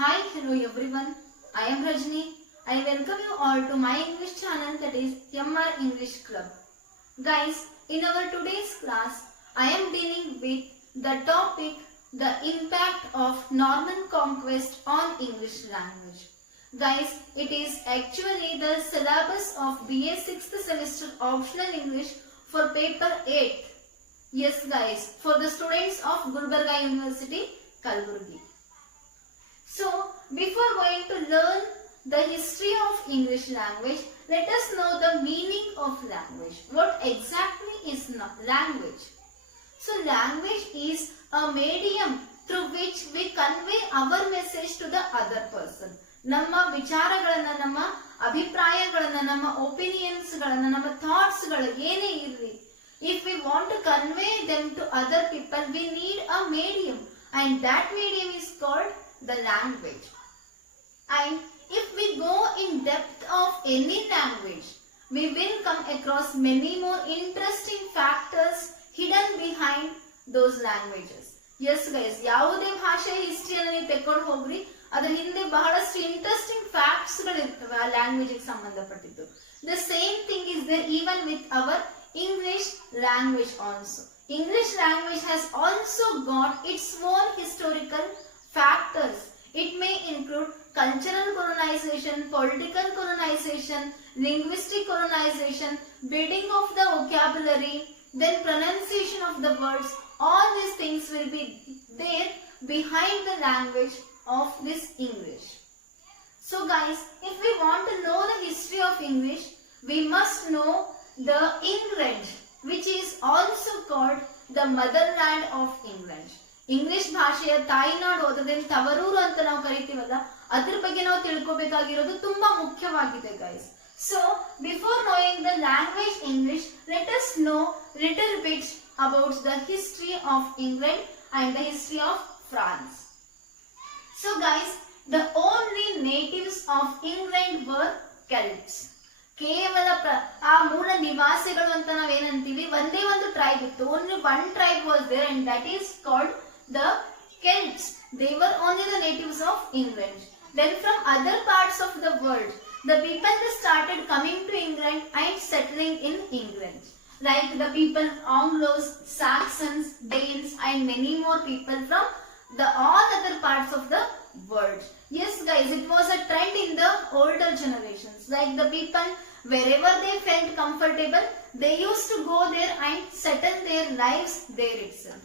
Hi, hello everyone. I am Rajni. I welcome you all to my English channel, that is MR English Club. Guys, in our today's class, I am dealing with the topic the impact of Norman conquest on English language. Guys, it is actually the syllabus of BA 6th semester optional English for paper 8. Yes guys, for the students of Gulbarga University, Kalburgi. So, before going to learn the history of English language, let us know the meaning of language. What exactly is language? So, language is a medium through which we convey our message to the other person. ನಮ್ಮ ವಿಚಾರಗಳನ್ನ, ನಮ್ಮ ಅಭಿಪ್ರಾಯಗಳನ್ನ, ನಮ್ಮ opinions ಗಳನ್ನ, ನಮ್ಮ thoughts ಗಳು ಏನೇ ಇರಲಿ, if we want to convey them to other people, we need a medium, and that medium is called the language. And if we go in depth of any language, we will come across many more interesting factors hidden behind those languages. Yes guys, ಯಾವುದೇ ಭಾಷೆ ಹಿಸ್ಟರಿಯನ್ನು ತೆಕ್ಕೊಂಡು ಹೋಗ್ರಿ, ಅದರ ಹಿಂದೆ ಬಹಳಷ್ಟು interesting facts ಗಳು ಇರ್ತವೆ ಆ ಲ್ಯಾಂಗ್ವೇಜ್ ಗೆ ಸಂಬಂಧಪಟ್ಟಿದ್ದು. The same thing is there even with our English language also. English language has also got its own historical factors. It may include cultural colonization, political colonization, linguistic colonization, building of the vocabulary, then pronunciation of the words. All these things will be there behind the language of this English. So guys, if we want to know the history of English, we must know the England, which is also called the motherland of England. English ಭಾಷೆಯ ತಾಯಿನಾಡು ಅದರಿಂದ ತವರೂರು ಅಂತ ನಾವು ಕರಿತೀವಲ್ಲ, ಅದ್ರ ಬಗ್ಗೆ ನಾವು ತಿಳ್ಕೋಬೇಕಾಗಿರೋದು ತುಂಬಾ ಮುಖ್ಯವಾಗಿದೆ guys. So before knowing the language English, let us know little bit about the history of England and the history of France. So guys, the only natives of England were Celts. ಕೇವಲ ಆ ಮೂಲ ನಿವಾಸಿಗಳು ಅಂತ ನಾವೇನಂತೀವಿ, ಒಂದೇ ಒಂದು tribe ಇತ್ತು. Only one tribe was there and that is called the Celts. They were only the natives of England. Then from other parts of the world, the people started coming to England and settling in England. Like the people Anglos, Saxons, Danes and many more people from the all other parts of the world. Yes guys, it was a trend in the older generations. Like the people, wherever they felt comfortable, they used to go there and settle their lives there itself.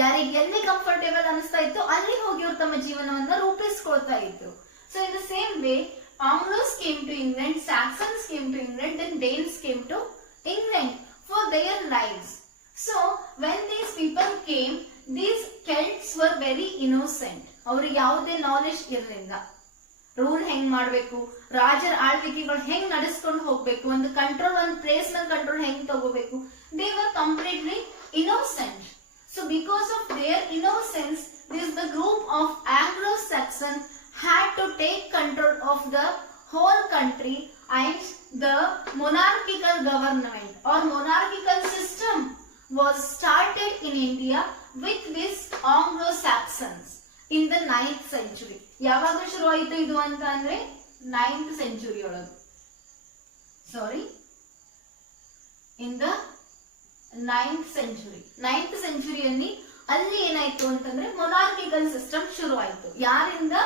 ಯಾರಿಗೆ ಎಲ್ಲಿ comfortable ಅನಿಸ್ತಾ ಇತ್ತು ಅಲ್ಲಿ ಹೋಗಿ ಅವರು ತಮ್ಮ ಜೀವನವನ್ನ ರೂಪಿಸ್ಕೊಳ್ತಾ ಇದ್ರು. So in the same way, Anglos came to England, Saxons came to England, then Danes came to England for their lives. So when these people came, these Celts were very innocent. ಅವ್ರಿಗೆ ಯಾವುದೇ knowledge ಇರಲಿಲ್ಲ. Rule ಹೆಂಗ್ ಮಾಡ್ಬೇಕು, ರಾಜರ ಆಳ್ವಿಕೆಗಳು ಹೆಂಗ್ ನಡೆಸ್ಕೊಂಡು ಹೋಗ್ಬೇಕು, ಒಂದು ಕಂಟ್ರೋಲ್, ಒಂದು ಪ್ಲೇಸ್ ನ ಕಂಟ್ರೋಲ್ ಹೆಂಗ್ ತಗೋಬೇಕು, they were completely innocent. So because of their innocence, the group of Anglo-Saxon had to take control of the whole country, and the monarchical government or monarchical system was started in India with these Anglo-Saxons in the 9th century. ಯಾವಾಗ ಶುರು ಆಯಿತು ಇದು ಅಂತ ಅಂದ್ರೆ 9th century ಒಳಗೆ. Sorry, in the 9th centuryಯಲ್ಲಿ ಅಲ್ಲಿ ಏನಾಯ್ತು ಅಂತಂದ್ರೆ ಮೊನಾರ್ಕಿಕಲ್ ಸಿಸ್ಟಮ್ ಶುರು ಆಯ್ತು. ಯಾರಿಂದ?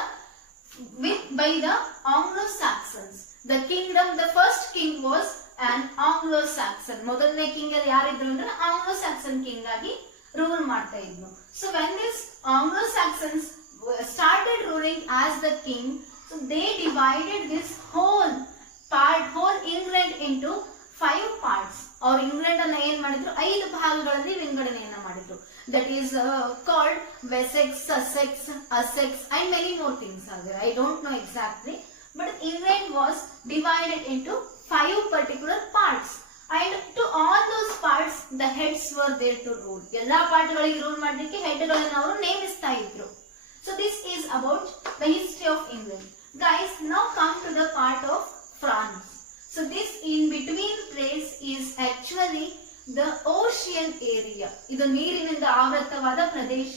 By the Anglo-Saxons. The kingdom, the first king was an Anglo-Saxon. ಮೊದಲನೇ ಕಿಂಗ್ ಅಲ್ಲಿ ಯಾರಿದ್ರು ಅಂದ್ರೆ ಆಂಗ್ಲೋ-ಸ್ಯಾಕ್ಸನ್ ಕಿಂಗ್ ಆಗಿ ರೂಲ್ ಮಾಡ್ತಾ ಇದ್ರು. So when this Anglo-Saxons started ruling as the king, so they divided this whole England into 5 parts. ಅವ್ರು England ಅನ್ನ ಏನ್ ಮಾಡಿದ್ರು, 5 ಭಾಗಗಳಲ್ಲಿ ವಿಂಗಡಣೆಯನ್ನ ಮಾಡಿದ್ರು. That is called Wessex, Sussex, Essex and many more things are there. I don't know exactly, but England was divided into 5 particular parts, and to all those parts the heads were there to rule. ಎಲ್ಲಾ ಪಾರ್ಟ್ಗಳಿಗೆ rule ಮಾಡಲಿಕ್ಕೆ ಹೆಡ್ಗಳನ್ನ ಅವರು ನೇಮಿಸ್ತಾ ಇದ್ರು. So this is about the history of England. Guys, now come to the part of France. So this in between place is actually the ocean area. ಇದು ನೀರಿನಿಂದ ಆವೃತವಾದ ಪ್ರದೇಶ.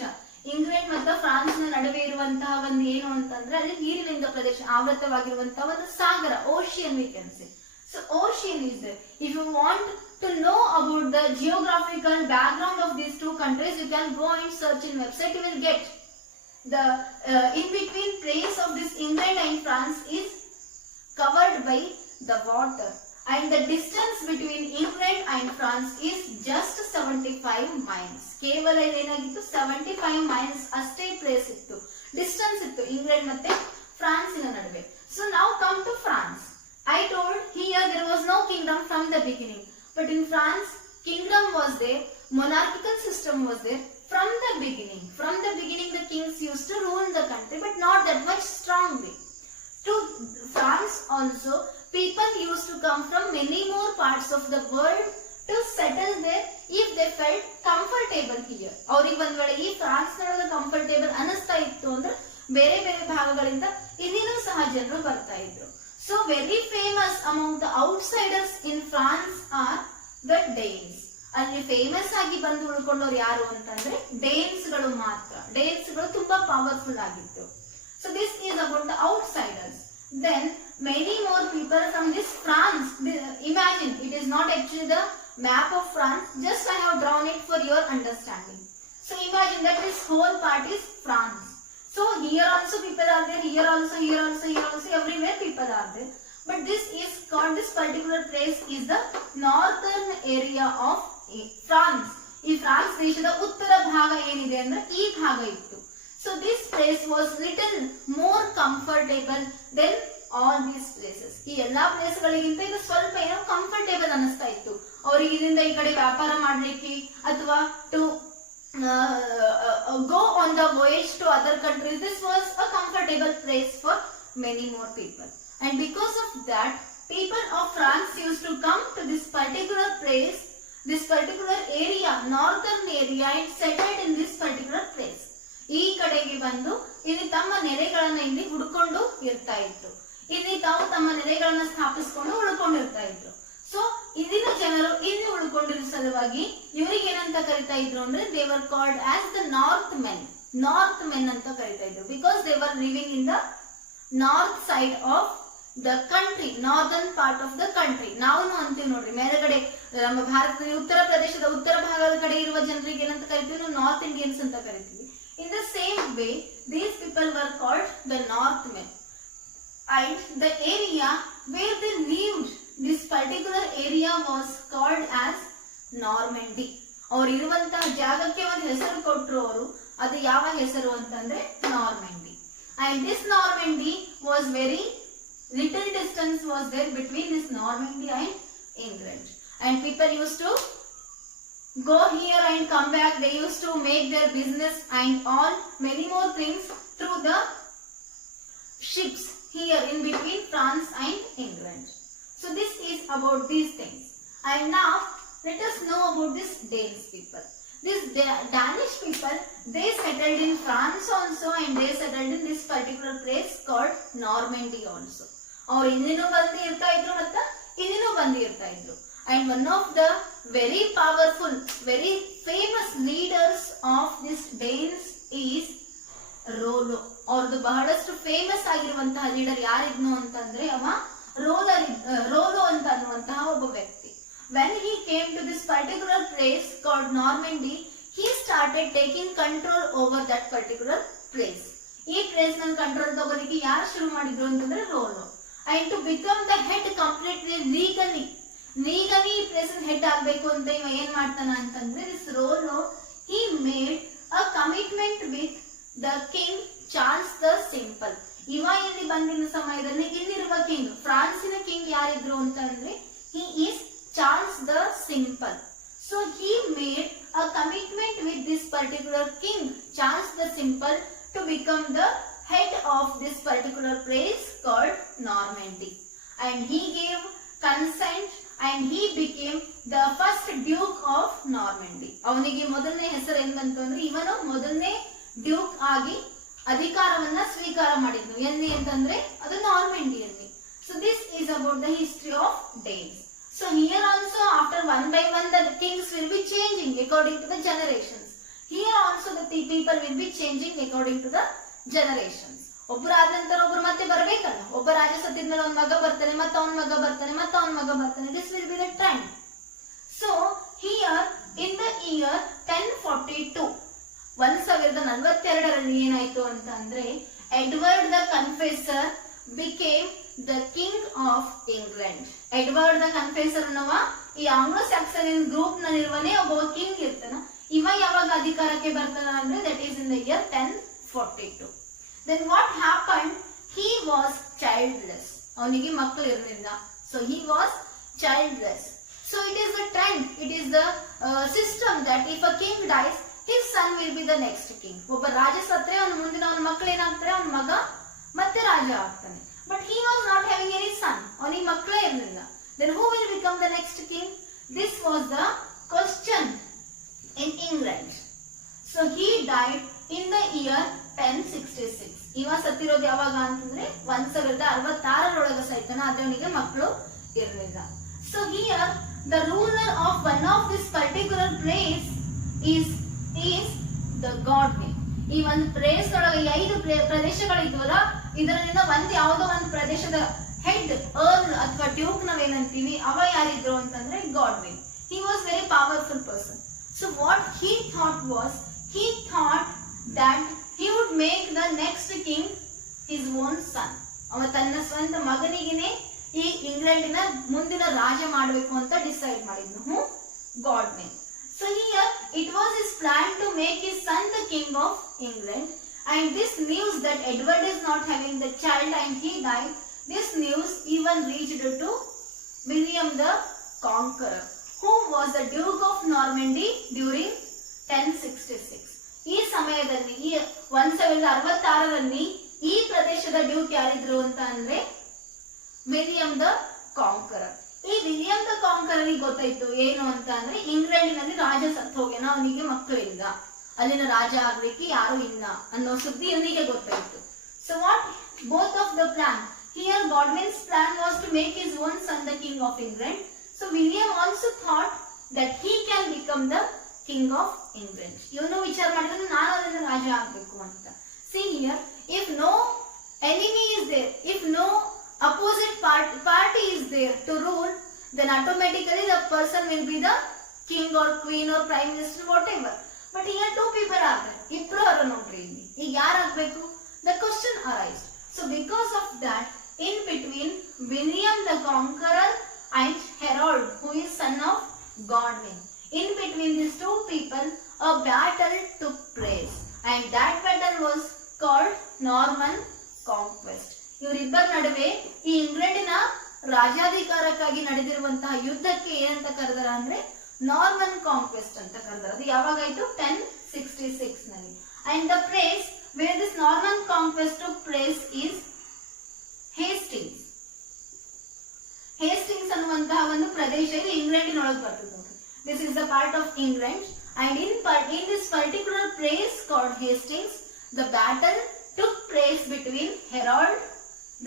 England ಮತ್ತು France ನ ನಡುವೆ ಇರುವಂತಹ ಒಂದು ಏನು ಅಂತಂದ್ರೆ ಅಲ್ಲಿ ನೀರಿನಿಂದ ಪ್ರದೇಶ ಆವೃತವಾಗಿರುವಂತಹ ಒಂದು ಸಾಗರ, ocean we can say. So ocean is there. If you want to know about the geographical background of these two countries, you can go and search in website. You will get the in between place of this England and France is covered by the water, and the distance between England and France is just 75 miles. ಕೇವಲ ಏನಾಗಿತ್ತು 75 miles ಅಷ್ಟೇ place ಇತ್ತು, distance ಇತ್ತು England ಮತ್ತೆ ಫ್ರಾನ್ಸಿನ ನಡುವೆ. So now come to France. I told here there was no kingdom from the beginning. But in France, kingdom was there, monarchical system was there from the beginning. From the beginning, the kings used to rule the country, but not that much strongly. To France also, people used to come from many more parts of the world to settle there if they felt comfortable here. ಅವ್ರಿಗೆ ಒಂದ್ ವೇಳೆ ಈ France ನೊಳಗೆ comfortable ಅನಿಸ್ತಾ ಇತ್ತು ಅಂದ್ರೆ ಬೇರೆ ಬೇರೆ ಭಾಗಗಳಿಂದ ಇಲ್ಲಿನೂ ಸಹ ಜನರು ಬರ್ತಾ ಇದ್ರು. So very famous among the outsiders in France are the Danes. ಅಲ್ಲಿ ಫೇಮಸ್ ಆಗಿ ಬಂದು ಉಳ್ಕೊಂಡವ್ರು ಯಾರು ಅಂತಂದ್ರೆ ಡೇನ್ಸ್ ಗಳು ಮಾತ್ರ. ಡೇನ್ಸ್ ಗಳು ತುಂಬಾ ಪವರ್ಫುಲ್ ಆಗಿತ್ತು. So this is about the outsiders. Then many more people from this France. Imagine, it is not actually the map of France, just I have drawn it for your understanding. So imagine that this whole part is France. So here also people are there, here also, here also, here also, everywhere people are there. But this is called, this particular place is the northern area of France. ಈ France ದೇಶದ ಉತ್ತರ ಭಾಗ ಏನಿದೆ ಅಂದ್ರೆ ಈ ಭಾಗ ಇತ್ತು. So this place was little more comfortable than all these places. ಈ ಎಲ್ಲಾ ಪ್ಲೇಸ್ ಗಳಿಗಿಂತ ಇದು ಸ್ವಲ್ಪ ಏನೋ ಕಂಫರ್ಟೇಬಲ್ ಅನಿಸ್ತಾ ಇತ್ತು ಅವರಿಗೆ. ಇದರಿಂದ ಈ ಕಡೆ ವ್ಯಾಪಾರ ಮಾಡ್ಲಿಕ್ಕೆ ಅಥವಾ to go on the voyage to other countries, this was a comfortable place for many more people. And because of that, people of France used to come to this particular place, this particular area, northern area, and settled in this particular place. ಈ ಕಡೆಗೆ ಬಂದು ಇಲ್ಲಿ ತಮ್ಮ ನೆಲೆಗಳನ್ನ ಇಲ್ಲಿ ಹುಡುಕೊಂಡು ಇರ್ತಾ ಇದ್ರು. ಇಲ್ಲಿ ತಾವು ತಮ್ಮ ನೆಲೆಗಳನ್ನ ಸ್ಥಾಪಿಸಿಕೊಂಡು ಉಳ್ಕೊಂಡಿರ್ತಾ ಇದ್ರು. ಸೊ ಇಲ್ಲಿನ ಜನರು ಇಲ್ಲಿ ಉಳ್ಕೊಂಡಿರೋ ಸಲುವಾಗಿ ಇವರಿಗೆ ಏನಂತ ಕರಿತಾ ಇದ್ರು ಅಂದ್ರೆ they were called as the north men. North men ಅಂತ ಕರಿತಾ ಇದ್ರು. Because they were living in the north side of the country, northern part of the country. ನಾವು ಅಂತೀವಿ ನೋಡ್ರಿ, ಮೇಲ್ಗಡೆ ನಮ್ಮ ಭಾರತದ ಉತ್ತರ ಪ್ರದೇಶದ ಉತ್ತರ ಭಾಗದ ಕಡೆ ಇರುವ ಜನರಿಗೆ ಏನಂತ ಕರಿತೀವಿ ನಾವು, ನಾರ್ತ್ ಇಂಡಿಯನ್ಸ್ ಅಂತ ಕರಿತೀವಿ. ಇನ್ the same way these people were called the north men. And the area where they lived, this particular area was called as Normandy. ಅವರು ಇರುವಂತಹ ಜಾಗಕ್ಕೆ ಒಂದು ಹೆಸರು ಕೊಟ್ಟರು ಅವರು. ಅದು ಯಾವ ಹೆಸರು ಅಂತಂದ್ರೆ Normandy. And this Normandy was very little distance was there between this Normandy and England. And people used to go here and come back. They used to make their business and all many more things through the ships here in between France and England. So this is about these things. And now let us know about this Danish people. This Danish people, they settled in France also, and they settled in this particular place called Normandy also. Or ಇಲ್ಲಿನೂ ಬಂದು ಇರ್ತಾ ಇದ್ರು ಮತ್ತು ಇಲ್ಲಿನೂ ಬಂದು ಇರ್ತಾ ಇದ್ರು. And one of the very powerful, very famous leaders of this Danes is ರೋಲೋ. ಅವ್ರದ್ದು ಬಹಳಷ್ಟು ಫೇಮಸ್ ಆಗಿರುವಂತಹ ಲೀಡರ್ ಯಾರಿದ್ನು ಅಂತಂದ್ರೆ ಅವ ರೋಲೋ ಅಂತ ಅನ್ನುವಂತಹ ಒಬ್ಬ ವ್ಯಕ್ತಿ. When he came to this particular place called Normandy, he started taking control over that particular place. ಈ ಪ್ಲೇಸ್ ನ ಕಂಟ್ರೋಲ್ ತಗೋಲಿಕ್ಕೆ ಯಾರು ಶುರು ಮಾಡಿದ್ರು ಅಂತಂದ್ರೆ ರೋಲೋ. And to become the head completely legally ಈ ಪ್ಲೇಸ್ ಹೆಡ್ ಆಗ್ಬೇಕು ಅಂತ ಇವ ಏನ್ ಮಾಡ್ತಾನ ಅಂತಂದ್ರೆ this ರೋಲೋ, he made a commitment with the king Charles the simple. ಇವ ಇಲ್ಲಿ ಬಂದಿನ ಸಮಯದಲ್ಲಿ ಇಲ್ಲಿರುವ ಕಿಂಗ್, ಫ್ರಾನ್ಸಿನ ಕಿಂಗ್ ಯಾರಿದ್ರು ಅಂತಂದ್ರೆ he is Charles the Simple. So he made a commitment with this particular king Charles the Simple to become the head of this particular place called Normandy. And he gave consent and he became the first Duke of Normandy. ಅವನಿಗೆ ಮೊದಲನೇ ಹೆಸರು ಏನ್ ಬಂತು ಅಂದ್ರೆ ಇವನು ಮೊದಲನೇ Duke ಆಗಿ ಅಧಿಕಾರವನ್ನ ಸ್ವೀಕಾರ ಮಾಡಿದ್ನು. ಎಲ್ಲಿ ಅಂತಂದ್ರೆ ಅದು ನಾರ್ಮಂಡಿಯಲ್ಲಿ. So this is about the history of Danes. So here also after one by one the kings will be changing according to the generations. Here also the people will be changing according to the generations. ಒಬ್ಬರು ಆದ ನಂತರ ಒಬ್ಬರು ಮತ್ತೆ ಬರಬೇಕಲ್ಲ, ಒಬ್ಬ ರಾಜ ಸತ್ತಿದ್ಮೇಲೆ ಅವ್ನ ಮಗ ಬರ್ತಾನೆ, ಮತ್ತೆ ಅವನ ಮಗ ಬರ್ತಾನೆ, ಮತ್ತೆ ಅವನ ಮಗ ಬರ್ತಾನೆ. This will be the trend. So here in the year 1042 1042ರಲ್ಲಿ ಏನಾಯ್ತು ಅಂತ ಅಂದ್ರೆ Edward the Confessor became the king of England. Edward the Confessor ಅನ್ನುವ ಈ ಆಂಗ್ಲೋ ಸ್ಯಾಕ್ಸನ್ ಗ್ರೂಪ್ ನಲ್ಲಿರುವನೇ ಒಬ್ಬ ಕಿಂಗ್ ಇರ್ತಾನ. ಇವ ಯಾವಾಗ ಅಧಿಕಾರಕ್ಕೆ ಬರ್ತಾನ ಅಂದ್ರೆ that is in the year 1042. Then what happened? He was childless. ಅವನಿಗೆ ಮಕ್ಕಳು ಇರಲಿಲ್ಲ. So he was childless. So it is the trend, it is the system that if a king dies, his son will be the next king. ಒಬ್ಬ ರಾಜ ಸತ್ರೆ ಅವನ ಮುಂದಿನ ಅವನ ಮಕ್ಕಳು ಏನಾಗ್ತಾರೆ, ಅವನ ಮಗ ಮತ್ತೆ ರಾಜ ಆಗ್ತಾನೆ. But he was not having any son. ಅವನಿಗೆ ಮಕ್ಕಳೇ ಇರಲಿಲ್ಲ. Then who will become the next king? This was the question in England. So he died in the year 1066. ಇವ ಸತ್ತಿರೋದು ಯಾವಾಗ ಅಂತಂದ್ರೆ 1066 ಸೈತಾನ, ಆದ್ರೆ ಅವನಿಗೆ ಮಕ್ಕಳು ಇರಲಿಲ್ಲ. So here the ruler of one of this particular place is the Godwin. ಈ ಒಂದು ಪ್ಲೇಸ್ ಒಳಗೆ 5 ಪ್ರದೇಶಗಳಿದ್ವಲ್ಲ, ಇದರಿಂದ ಯಾವುದೋ ಒಂದು ಪ್ರದೇಶದ ಹೆಡ್ ಅರ್ಲ್ ಅಥವಾ ಡ್ಯೂಕ್ ನಾವೇನಂತೀವಿ, ಅವ ಯಾರಿದ್ರು ಅಂತಂದ್ರೆ Godwin. He was very powerful person. So what he thought was, he thought that he would make the next king his own son. ಅವ ತನ್ನ ಸ್ವಂತ ಮಗನಿಗೆ ಈ ಇಂಗ್ಲೆಂಡಿನ ಮುಂದಿನ ರಾಜ ಮಾಡಬೇಕು ಅಂತ ಡಿಸೈಡ್ ಮಾಡಿದ್ನು Godwin. So here it was his plan to make his son the king of England, and this news that Edward is not having the child and he died, this news even reached to William the Conqueror, who was the Duke of Normandy during 1066. ಈ ಸಮಯದಲ್ಲಿ ಈ 1066ರಲ್ಲಿ ಈ ಪ್ರದೇಶದ Duke ಯಾರಿದ್ರು ಅಂತ ಅಂದ್ರೆ William the conqueror. ಈ William the conqueror ಗೊತ್ತಾಯ್ತು ಏನು ಅಂತ ಅಂದ್ರೆ ಇಂಗ್ಲೆಂಡಿನಲ್ಲಿ ರಾಜ ಸತ್ತು ಹೋಗ್ಯಾನ, ಅವನಿಗೆ ಮಕ್ಕಳಿಲ್ಲ, ಅಲ್ಲಿನ ರಾಜ ಆಗ್ಲಿಕ್ಕೆ ಯಾರು ಇಲ್ಲ ಅನ್ನೋ ಸುದ್ದಿ ಇವನಿಗೆ ಗೊತ್ತಾಯ್ತು. So what both of the plan, here Godwin's plan was to make his own son the king of England. So William also thought that he can become the king of England. ಇವನು ವಿಚಾರ ಮಾಡಿದ್ರೆ ನಾನು ಅದನ್ನ ರಾಜ ಆಗಬೇಕು ಅಂತ. See here, if no enemy is there, if no opposite party is there to rule, then automatically the person will be the king or queen or prime minister, whatever. But here 2 people are there. ಇಬ್ರು ಅವರ ನೋಡ್ರಿ ಇಲ್ಲಿ. ಈಗ ಯಾರು ಆಗಬೇಕು? The question arise. So because of that, in between William the Conqueror and Harold, who is son of Godwin, in between these 2 people, a battle took place, and that battle was called Norman Conquest. ಇವರಿಬ್ಬರ ನಡುವೆ ಈ ಇಂಗ್ಲೆಂಡಿನ ರಾಜಾಧಿಕಾರಕ್ಕಾಗಿ ನಡೆದಿರುವಂತಹ ಯುದ್ಧಕ್ಕೆ ಏನಂತ ಕರೆದರ ಅಂದ್ರೆ Norman conquest ಅಂತ ಕರೆದರ. ಅದು ಯಾವಾಗಾಯ್ತು? 1066 ನಲ್ಲಿ. And the place where this Norman conquest took place is Hastings. Hastings ಅನ್ನುವಂತಹ ಒಂದು ಪ್ರದೇಶ ಇದು ಇಂಗ್ಲೆಂಡಿನೊಳಗೆ ಬರ್ತದೆ. This is a part of England, and in this particular place called Hastings, the battle took place between Harold,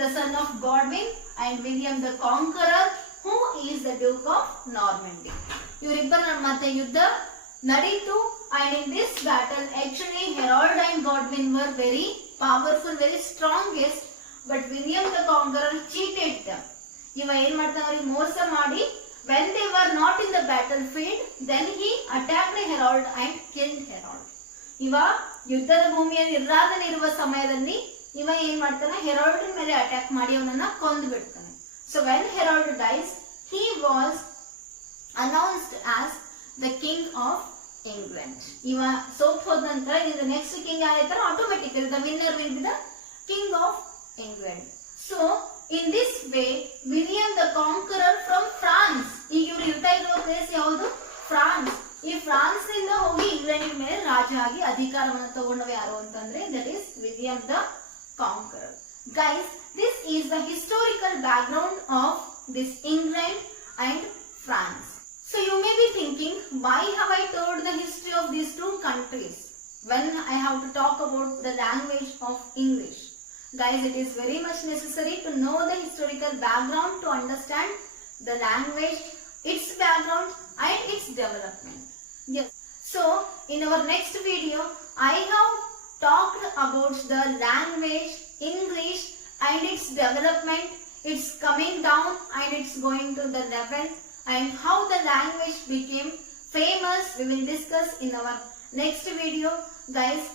the son of Godwin, and William the Conqueror, who is the Duke of Normandy. ಇವರಿಬ್ಬರ ಮತ್ತೆ ಯುದ್ಧ ನಡೀತು, and in this battle actually Harold and Godwin were very powerful, very strongest, but William the Conqueror cheated them. ಇವ ಏನ್ ಮಾಡ್ತಾನೆ, ಅವರಿಗೆ ಮೋಸ ಮಾಡಿ when they were not in the battlefield, then he attacked Harold and killed Harold. ಇವ ಯುದ್ಧದ ಭೂಮಿಯಲ್ಲಿ ಇರಾದನೆ ಇರುವ ಸಮಯದಲ್ಲಿ ಇವ ಏನ್ ಮಾಡ್ತಾನೆ, ಹೆರಾಲ್ಡ್ ಮೇಲೆ ಅಟ್ಯಾಕ್ ಮಾಡಿ ಅವನನ್ನ ಕೊಂದು ಬಿಡ್ತಾನೆ. So when Harold dies, he was announced as the king of England. ಇವ ಸೋತ್ ಹೋದ ನಂತರ the next king ಯಾರಾಯ್ತಾರೋ automatically the winner will be the king of England. So in this way, William the Conqueror from France, ಈಗ ಇವರು ಇರ್ತಾ ಇರುವ place ಯಾವುದು? France. ಈ France ನಿಂದ ಹೋಗಿ ಇಂಗ್ಲೆಂಡ್ ಮೇಲೆ ರಾಜ ಆಗಿ ಅಧಿಕಾರವನ್ನು ತಗೊಂಡವ ಯಾರು ಅಂತಂದ್ರೆ that is William the conqueror. Guys, this is the historical background of this England and France. So you may be thinking, why have I told the history of these 2 countries when I have to talk about the language of English? Guys, it is very much necessary to know the historical background to understand the language, its background and its development. Yes. So in our next video, I have talked about the language English and its development, its coming down and it's going to the level, and how the language became famous. We will discuss in our next video. Guys,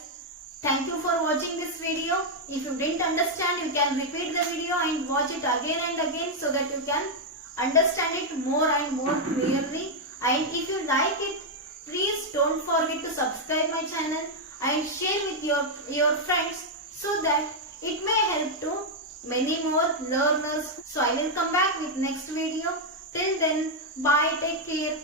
thank you for watching this video. If you didn't understand, you can repeat the video and watch it again and again so that you can understand it more and more clearly. And if you like it, please don't forget to subscribe my channel and share with your friends so that it may help to many more learners. So I will come back with next video. Till then, bye, take care.